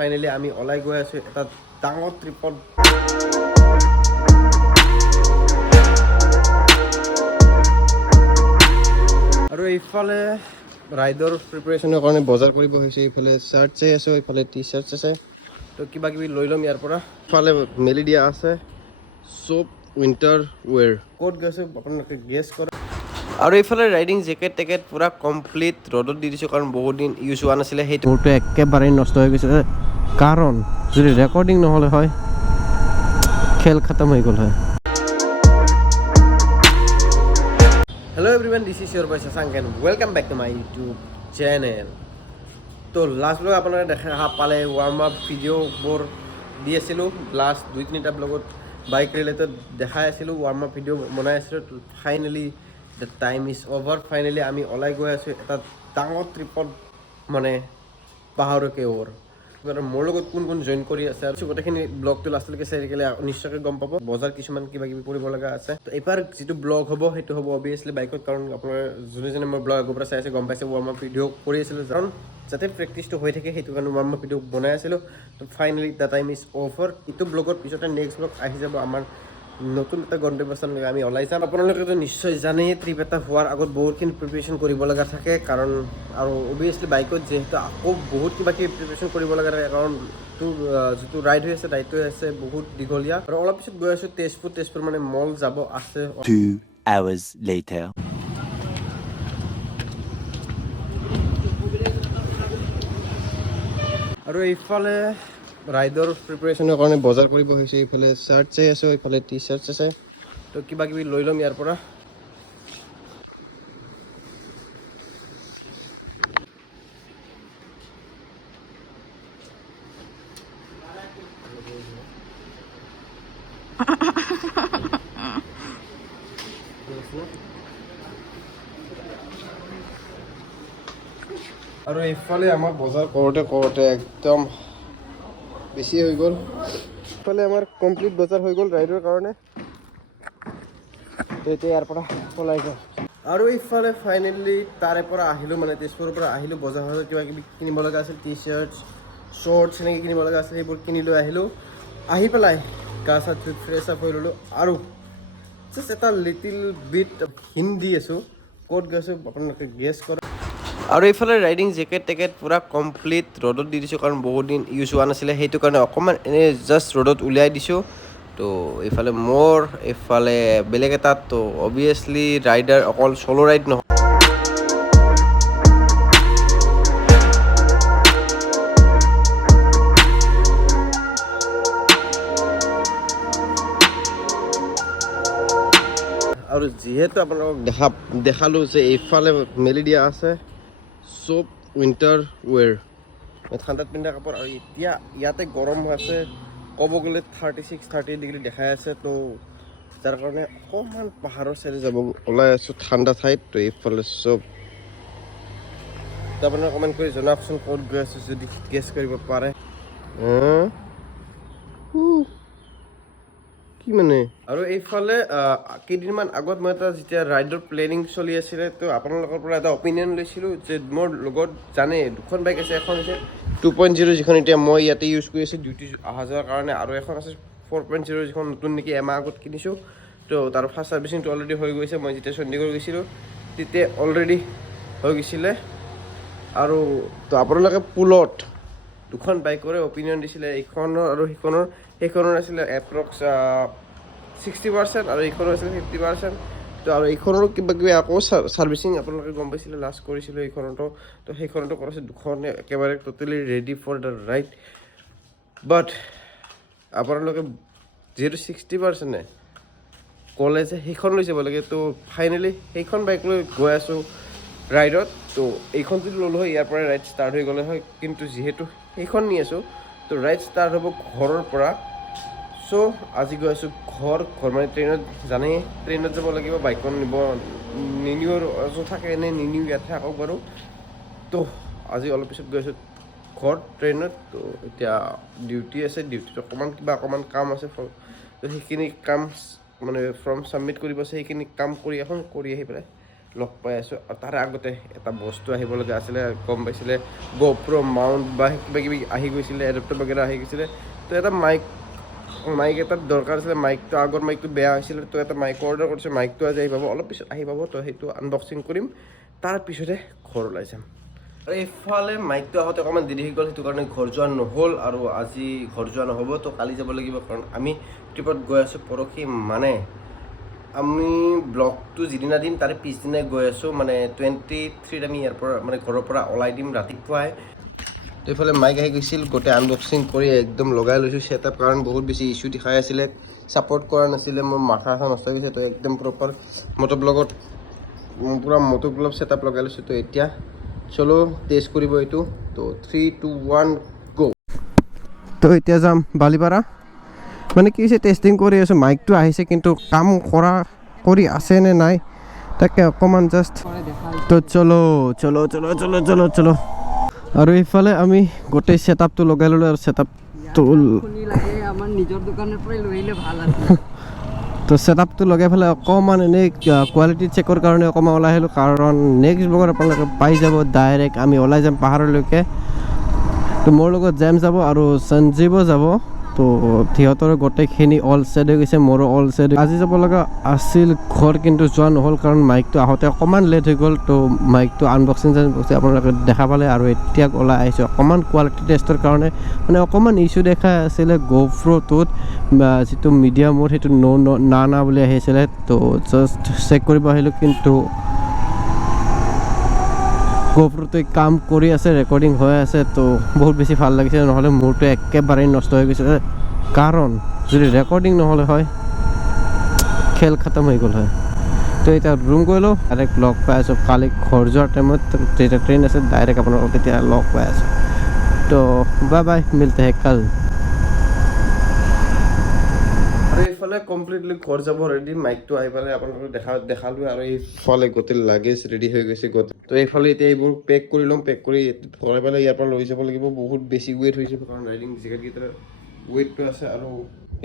Finally আমি ওলাই গৈ আছোঁ এটা ডাঙৰ ট্ৰিপত। আৰু এইফালে ৰাইডৰ প্ৰিপাৰেশ্যনৰ কাৰণে বজাৰ কৰিব হৈছে। এইফালে চাৰ্ট চাই আছোঁ, এইফালে টি চাৰ্ট আছে, তো কিবা কিবি লৈ ল'ম ইয়াৰ পৰা। ইফালে মেলি দিয়া আছে চব উইণ্টাৰ ৱেৰ। ক'ত গৈছোঁ আপোনালোকে গেছ কৰক। আৰু এইফালে ৰাইডিং জেকেট টেকেট পূৰা কমপ্লিট ৰ'দত দি দিছোঁ, কাৰণ বহুত দিন ইউজ হোৱা নাছিলে। সেইটো মোৰটো একেবাৰেই নষ্ট হৈ গৈছে, কাৰণ যদি ৰেকৰ্ডিং নহ'লে হয় খেল খতম হৈ গ'ল হয়। Hello' everyone, this is your boy Sasanka and welcome back to my YouTube channel। তো লাষ্ট ব্লগ আপোনালোকে দেখা পালে, ৱাৰ্ম আপ ভিডিঅ'বোৰ দি আছিলোঁ। লাষ্ট 2-3টা ব্লগত বাইক ৰিলেটেড দেখাই আছিলোঁ, ৱাৰ্ম আপ ভিডিঅ' বনাই আছিলোঁ। Finally the time is over. Finally আমি ওলাই গৈ আছোঁ এটা ডাঙৰ ট্ৰিপত, মানে পাহাৰকে ওৰ। মোৰ লগত কোন কোন জইন কৰি আছে আৰু গোটেইখিনি ব্লগটো লাষ্টলৈকে চাই থাকিলে নিশ্চয়কৈ গম পাব। বজাৰ কিছুমান কিবা কিবি কৰিব লগা আছে। তো এইবাৰ যিটো ব্লগ হ'ব সেইটো হ'ব অভিয়াছলি বাইকত, কাৰণ আপোনাৰ যোনে মোৰ ব্লগ আগৰ পৰা চাই আছে গম পাইছে ৱাৰ্ম আপ ভিডিঅ' কৰি আছিলোঁ, কাৰণ যাতে প্ৰেক্টিচটো হৈ থাকে সেইটো কাৰণে ৱাৰ্ম আপ ভিডিঅ' বনাই আছিলোঁ। তো finally the time is over. এইটো ব্লগৰ পিছতে নেক্সট ব্লগ আহি যাব আমাৰ নতুন এটা গন্তব্যস্থানলৈ আমি ওলাই যাম। আপোনালোকেতো নিশ্চয় জানেই ট্ৰিপ এটা হোৱাৰ আগত বহুতখিনি প্ৰিপেৰেশ্যন কৰিব লগা থাকে, কাৰণ আৰু অভিয়াছলি বাইকত যিহেতু আকৌ বহুত কিবা কিবি প্ৰিপেৰেশ্যন কৰিব লগা থাকে, কাৰণ তোৰ যিটো ৰাইড হৈ আছে ৰাইডটো আছে বহুত দীঘলীয়া। আৰু অলপ পিছত গৈ আছোঁ তেজপুৰ মানে মল যাব আছে। 2 hours later। আৰু এইফালে ৰাইডৰ প্ৰিপাৰেশ্যনৰ কাৰণে বজাৰ কৰিব হৈছে। এইফালে চাৰ্ট চাই আছোঁ, এইফালে টি চাৰ্ট আছে, তো কিবা কিবি লৈ ল'ম ইয়াৰ পৰা। আৰু এইফালে আমাৰ বজাৰ কৰোঁতে একদম বেছি হৈ গ'ল। এইফালে আমাৰ কমপ্লিট বজাৰ হৈ গ'ল ৰাইডৰ কাৰণে। তো এতিয়া ইয়াৰ পৰা ওলাই যাওঁ। আৰু এইফালে ফাইনেলি তাৰে পৰা আহিলোঁ, মানে তেজপুৰৰ পৰা আহিলোঁ। বজাৰত কিবা কিবি কিনিব লগা আছিল, টি চাৰ্ট শ্বৰ্টছ এনেকৈ কিনিব লগা আছিল, সেইবোৰ কিনি লৈ আহিলোঁ। আহি পেলাই গা চা ধুই ফ্ৰেছ আপ হৈ ল'লোঁ, আৰু জাষ্ট এটা লিটিল বিট হিন্দি আছোঁ। ক'ত গৈছোঁ আপোনালোকে গেছ কৰক। আৰু এইফালে ৰাইডিং জেকেট টেকেট পূৰা কমপ্লিট ৰ'দত দি দিছোঁ, কাৰণ বহুত দিন ইউজ হোৱা নাছিলে। সেইটো কাৰণে অকণমান এনেই জাষ্ট ৰ'দত উলিয়াই দিছোঁ। তো এইফালে মোৰ, এইফালে বেলেগ এটাত, তো অভিয়াছলি ৰাইডাৰ অকল চ'ল' ৰাইড নহয়। আৰু যিহেতু আপোনালোকক দেখালোঁ যে এইফালে মেলি দিয়া আছে চব উইণ্টাৰ ৱেৰ, ঠাণ্ডাত পিন্ধা কাপোৰ। আৰু এতিয়া ইয়াতে গৰম হৈ আছে, ক'ব গ'লে 36-30 ডিগ্ৰী দেখাই আছে। তো যাৰ কাৰণে অকণমান পাহাৰৰ চাইডে যাব ওলাই আছোঁ ঠাণ্ডা ঠাইত। তো এইফালে চব তো আপোনালোকে কমেণ্ট কৰি জনাওকচোন ক'ত গৈ আছোঁ, যদি গেছ কৰিব পাৰে। কি মানে। আৰু এইফালে কেইদিনমান আগত মই এটা যেতিয়া ৰাইডৰ প্লেনিং চলি আছিলে, তো আপোনালোকৰ পৰা এটা অপিনিয়ন লৈছিলোঁ যে মোৰ লগত জানে দুখন বাইক আছে। এখন হৈছে 2.0, যিখন এতিয়া মই ইয়াতে ইউজ কৰি আছোঁ ডিউটি অহা যোৱাৰ কাৰণে, আৰু এখন আছে 4.0, যিখন নতুন নেকি এমাহ আগত কিনিছোঁ। তো তাৰ ফাৰ্ষ্ট ছাৰ্ভিচিংটো অলৰেডি হৈ গৈছে। মই যেতিয়া চণ্ডীগড় গৈছিলোঁ তেতিয়া অলৰেডি হৈ গৈছিলে। আৰু তো আপোনালোকে পুলত দুখন বাইকৰে অপিনিয়ন দিছিলে, এইখনৰ আৰু সেইখনৰ আছিলে এপ্ৰক্স 60%, আৰু এইখনৰ আছিলে 50%। তো আৰু এইখনৰো কিবা কিবি আকৌ ছাৰ্ভিচিং আপোনালোকে গম পাইছিলে লাষ্ট কৰিছিলোঁ এইখনতো। তো সেইখনতো কৰিছে, দুখনে একেবাৰে totally ready for the ride. But আপোনালোকে যিহেতু 60%নে ক'লে যে সেইখন লৈ যাব লাগে, তো ফাইনেলি সেইখন বাইক লৈ গৈ আছোঁ ৰাইডত। তো এইখন যদি ল'লোঁ হয় ইয়াৰ পৰা ৰাইড ষ্টাৰ্ট হৈ গ'লে হয়, কিন্তু যিহেতু সেইখন নি আছোঁ তো ৰাইড ষ্টাৰ্ট হ'ব ঘৰৰ পৰা। চ' আজি গৈ আছোঁ ঘৰ মানে ট্ৰেইনত, জানেই ট্ৰেইনত যাব লাগিব, বাইকখন নিনিও আৰু থাকে এনেই নিনিও, ইয়াত থাকক বাৰু। তো আজি অলপ পিছত গৈ আছোঁ ঘৰ ট্ৰেইনত। তো এতিয়া ডিউটি আছে, ডিউটিত অকণমান কাম আছে। তো সেইখিনি কাম মানে ফৰ্ম ছাবমিট কৰিব আছে, সেইখিনি কাম কৰি আহি পেলাই লগ পাই আছোঁ আৰু তাৰে আগতে এটা বস্তু আহিবলগীয়া আছিলে গম পাইছিলে GoPro মাউণ্ট বা কিবা কিবি আহি গৈছিলে এডপ্টাৰ বাগেৰা আহি গৈছিলে তো এটা মাইক এটা দৰকাৰ আছিলে মাইকটো আগৰ মাইকটো বেয়া হৈছিলে তো এটা মাইক অৰ্ডাৰ কৰিছোঁ মাইকটো আজি আহি পাব অলপ পিছত আহি পাব তো সেইটো আনবক্সিং কৰিম তাৰপিছতে ঘৰ ওলাই যাম আৰু এইফালে মাইকটো আহোঁতে অকণমান দেৰি হৈ গ'ল সেইটো কাৰণে ঘৰ যোৱা নহ'ল আৰু আজি ঘৰ যোৱা নহ'ব তো কালি যাব লাগিব কাৰণ আমি ট্ৰিপত গৈ আছোঁ পৰহি মানে আমি ব্লগটো যিদিনা দিম তাৰে পিছদিনাই গৈ আছোঁ মানে 23 আমি ইয়াৰ পৰা মানে ঘৰৰ পৰা ওলাই দিম ৰাতিপুৱাই তো এইফালে মাইক আহি গৈছিল গোটেই আনবক্সিং কৰি একদম লগাই লৈছোঁ ছেটআপ কাৰণ বহুত বেছি ইছ্যু দেখাই আছিলে ছাপৰ্ট কৰা নাছিলে মোৰ মাথা নষ্ট হৈ গৈছে তো একদম প্ৰপাৰ মটোব্লগত পূৰা মটোব্লগ ছেটআপ লগাই লৈছোঁ তো এতিয়া চলো টেষ্ট কৰিব এইটো তো 3 2 1 গো তো এতিয়া যাম বালিপাৰা মানে কি হৈছে টেষ্টিং কৰি আছোঁ মাইকটো আহিছে কিন্তু কাম কৰি আছে নে নাই তাকে অকণমান জাষ্ট তো চলো চলো চলো চলো চলো চলো আৰু এইফালে আমি গোটেই ছেটআপটো লগাই ল'লোঁ আৰু ছেটআপটো আমাৰ নিজৰ দোকানৰ পৰাই লৈ আহিলে ভাল আছিল তো ছেটআপটো লগাই পেলাই অকণমান এনেই কোৱালিটি চেকৰ কাৰণে অকণমান ওলাই আহিলোঁ কাৰণ নেক্সট ব্লগত আপোনালোকে পাই যাব ডাইৰেক্ট আমি ওলাই যাম পাহাৰলৈকে তো মোৰ লগত জেম যাব আৰু সঞ্জীৱো যাব তো সিহঁতৰ গোটেইখিনি অল ছেট হৈ গৈছে মোৰো অল ছেট আজি যাব লগা আছিল ঘৰ কিন্তু যোৱা নহ'ল কাৰণ মাইকটো আহোঁতে অকণমান লেট হৈ গ'ল তো মাইকটো আনবক্সিং আপোনালোকে দেখা পালে আৰু এতিয়া ওলাই আহিছোঁ অকণমান কোৱালিটি টেষ্টৰ কাৰণে মানে অকণমান ইছ্যু দেখা আছিলে GoProটোত যিটো মিডিয়ামত সেইটো না বুলি আহিছিলে তো জাষ্ট চেক কৰিব আহিলোঁ কিন্তু GoProটো কাম কৰি আছে ৰেকৰ্ডিং হৈ আছে তো বহুত বেছি ভাল লাগিছে নহ'লে মোৰটো একেবাৰেই নষ্ট হৈ গৈছে কাৰণ যদি ৰেকৰ্ডিং নহ'লে হয় খেল খতম হৈ গ'ল হয় তো এতিয়া ৰুম গ'লোঁ ডাইৰেক্ট লগ পাই আছোঁ কালি ঘৰ যোৱাৰ টাইমত যেতিয়া ট্ৰেইন আছে ডাইৰেক্ট আপোনালোকক তেতিয়া লগ পাই আছোঁ তো বাই বাই মিলতে হে কাল আৰু এইফালে কমপ্লিটলি ঘৰ যাব ৰেডি মাইকটো আহি পেলাই আপোনালোকক দেখালোঁ আৰু এইফালে গোটেই লাগেজ ৰেডি হৈ গৈছে গোটেই তো এইফালে এতিয়া এইবোৰ পেক কৰি ল'ম পেক কৰি ঘৰে পেলাই ইয়াৰ পৰা লৈ যাব লাগিব বহুত বেছি ৱেইট হৈছে কাৰণ ৰাইডিং জেকেটকেইটাৰ ৱেইটটো আছে আৰু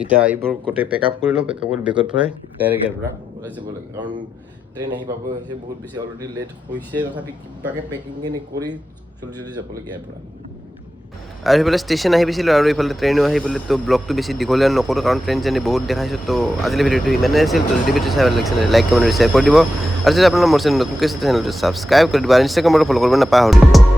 এতিয়া এইবোৰ গোটেই পেক আপ কৰি ল'ম পেক আপ কৰি বেগত ভৰাই ডাইৰেক্ট ইয়াৰ পৰা ওলাই যাব লাগে কাৰণ ট্ৰেইন আহি পাব হৈছে বহুত বেছি অলৰেডি লেট হৈছে তথাপি কিবাকৈ পেকিংখিনি কৰি জলদি যাবলগীয়া ইয়াৰ পৰা আৰু সেইফালে ষ্টেচন আহি পাইছিলোঁ আৰু এইফালে ট্ৰেইনো আহি পেলাই তো ব্লগটো বেছি দীঘলীয়া নকৰোঁ কাৰণ ট্ৰেইন জাৰ্নি বহুত দেখাইছোঁ তো আজিলৈ ভিডিঅ'টো ইমানেই আছিল তো যদি ভিডিঅ' চাই ভাল লাগিছে লাইক কমেণ্ট শ্বেয়াৰ কৰি দিব আৰু যদি আপোনালোকৰ মোৰ চেনেল নতুনকৈ আছে চেনেলটো ছাবস্ক্ৰাইব কৰি দিব আৰু ইনষ্টাগ্ৰামতো ফ'ল' কৰিব নাপাহৰিব